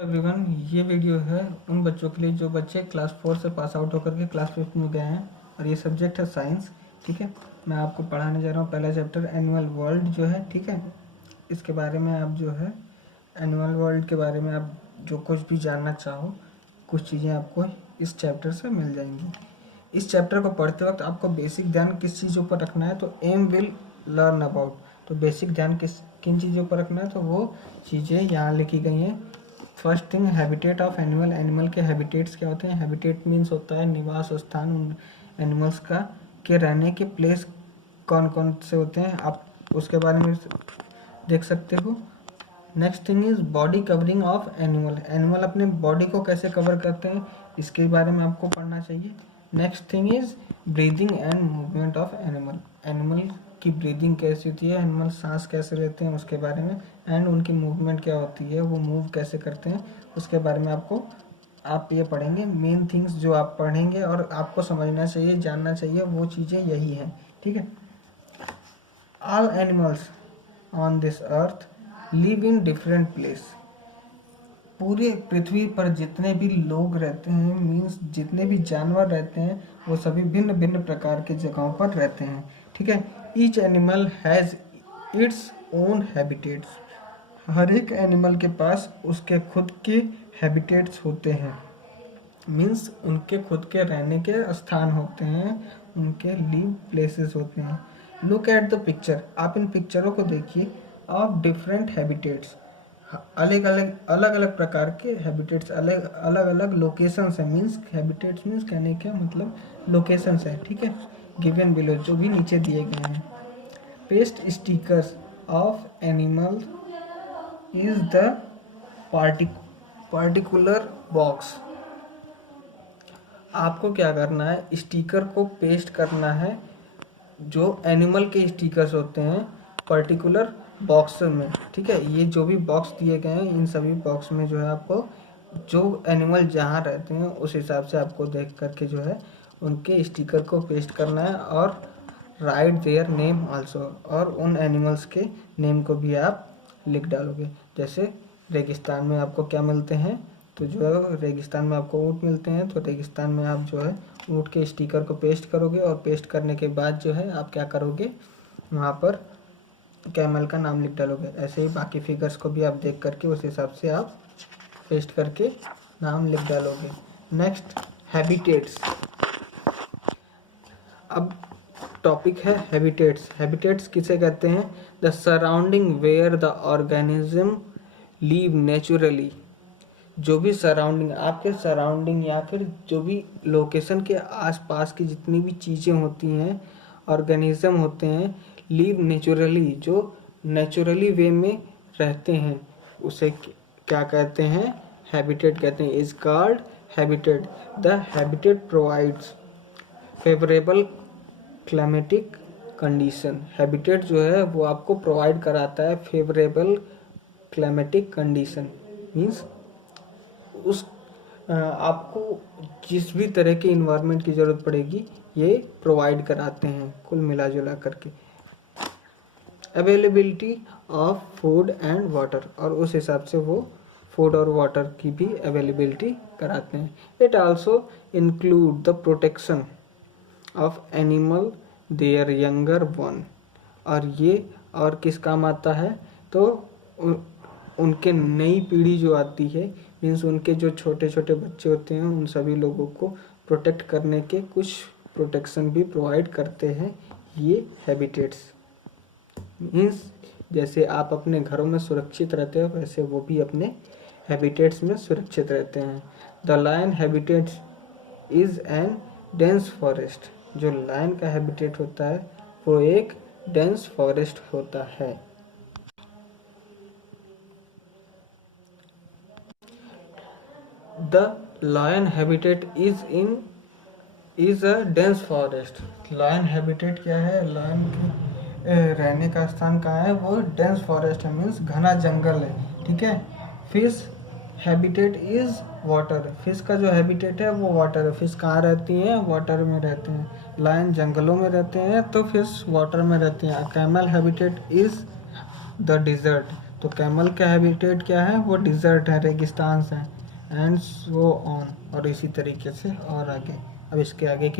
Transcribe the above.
Everyone, ये video है उन बच्चों के लिए जो बच्चे क्लास 4 से पास आउट होकर के क्लास 5 में गए हैं और ये सब्जेक्ट है साइंस। ठीक है, मैं आपको पढ़ाने जा रहा हूँ पहला चैप्टर एनुअल वर्ल्ड जो है। ठीक है, इसके बारे में आप जो है एनुअल वर्ल्ड के बारे में आप जो कुछ भी जानना चाहो, कुछ चीज़ें आपको इस चैप्टर से मिल जाएंगी। इस चैप्टर को पढ़ते वक्त आपको बेसिक ध्यान किस चीज़ों पर रखना है, तो एम विल लर्न अबाउट, तो बेसिक ध्यान किन चीज़ों पर रखना है, तो वो चीज़ें यहाँ लिखी गई हैं। First thing, habitat of animal. Animal के हैबिटेट्स क्या होते हैं? हैबिटेट मीन्स होता है निवास स्थान उन एनिमल्स का, के रहने के प्लेस कौन कौन से होते हैं, आप उसके बारे में देख सकते हो। Next thing is body covering of animal. Animal अपने बॉडी को कैसे कवर करते हैं, इसके बारे में आपको पढ़ना चाहिए। Next thing is breathing and movement of animal. Animal की ब्रीदिंग कैसी होती है, एनिमल सांस कैसे लेते हैं उसके बारे में, एंड उनकी मूवमेंट क्या होती है, वो मूव कैसे करते हैं उसके बारे में आप ये पढ़ेंगे। मेन थिंग्स जो आप पढ़ेंगे और आपको समझना चाहिए, जानना चाहिए, वो चीज़ें यही हैं। ठीक है, all animals on this earth live in different place. पूरे पृथ्वी पर जितने भी लोग रहते हैं, मीन्स जितने भी जानवर रहते हैं, वो सभी भिन्न भिन्न प्रकार के जगहों पर रहते हैं। ठीक है, each animal has its own habitats. हर एक एनिमल के पास उसके खुद के हैबिटेट्स होते हैं, मीन्स उनके खुद के रहने के स्थान होते हैं, उनके लिव प्लेसेस होते हैं। Look at the picture. आप इन पिक्चरों को देखिए ऑफ डिफरेंट हैबिटेट्स। अलग अलग प्रकार के हैबिटेट्स, अलग अलग लोकेशंस है। मीन्स हैबिटेट्स मीन्स कहने का मतलब लोकेशंस है। ठीक है, गिवन बिलो, जो भी नीचे दिए गए हैं। Paste stickers of animal is the particular box. आपको क्या करना है, स्टिकर को पेस्ट करना है जो एनिमल के स्टिकर्स होते हैं पर्टिकुलर बॉक्स में। ठीक है, ये जो भी बॉक्स दिए गए हैं, इन सभी बॉक्स में जो है आपको जो एनिमल जहाँ रहते हैं उस हिसाब से आपको देख करके जो है उनके स्टिकर को पेस्ट करना है, और राइट देयर नेम आल्सो, और उन एनिमल्स के नेम को भी आप लिख डालोगे। जैसे रेगिस्तान में आपको क्या मिलते हैं, तो जो है रेगिस्तान में आपको ऊँट मिलते हैं, तो रेगिस्तान में आप जो है ऊँट के स्टिकर को पेस्ट करोगे, और पेस्ट करने के बाद जो है आप क्या करोगे, वहाँ पर कैमल का नाम लिख डालोगे। ऐसे ही बाकी फिगर्स को भी आप देख करके उस हिसाब से आप पेस्ट करके नाम लिख डालोगे। Next, habitats. अब टॉपिक है हैबिटेट्स। हैबिटेट्स किसे कहते हैं? The surrounding where the organism live naturally. जो भी सराउंडिंग, आपके सराउंडिंग या फिर जो भी लोकेशन के आसपास की जितनी भी चीज़ें होती हैं, ऑर्गेनिज्म होते हैं, लीव नेचुरली, जो नेचुरली वे में रहते हैं, उसे क्या कहते हैं? हैबिटेट कहते हैं। Is called habitat. The habitat provides favourable climatic condition. Habitat जो है वो आपको प्रोवाइड कराता है फेवरेबल क्लाइमेटिक कंडीशन, मीन्स उस आपको जिस भी तरह के इन्वायरमेंट की ज़रूरत पड़ेगी ये प्रोवाइड कराते हैं कुल मिला जुला करके। Availability of food and water, और उस हिसाब से वो फूड और वाटर की भी अवेलेबिलिटी कराते हैं। It also include the protection of animal there younger one, और ये और किस काम आता है, तो उनके नई पीढ़ी जो आती है, मीन्स उनके जो छोटे छोटे बच्चे होते हैं, उन सभी लोगों को प्रोटेक्ट करने के कुछ प्रोटेक्शन भी प्रोवाइड करते हैं ये हैबिटेट्स। मीन्स जैसे आप अपने घरों में सुरक्षित रहते हो, वैसे वो भी अपने हैबिटेट्स में सुरक्षित रहते हैं। The lion habitats is an dense forest. जो लायन का हैबिटेट होता है वो एक डेंस फॉरेस्ट होता है। The lion habitat is a dense forest. Lion habitat क्या है? लायन के रहने का स्थान कहाँ है? वो डेंस फॉरेस्ट है, मीन्स घना जंगल है। ठीक है, fish habitat is water. Fish का जो हैबिटेट है वो वाटर है। फिश कहाँ रहती हैं? वाटर में रहते हैं। लायन जंगलों में रहते हैं, तो फिश वाटर में रहती हैं। Camel habitat is the dessert. तो कैमल का हैबिटेट क्या है, वो डिजर्ट है, रेगिस्तान है, एंड सो ऑन, और इसी तरीके से और आगे। अब इसके आगे की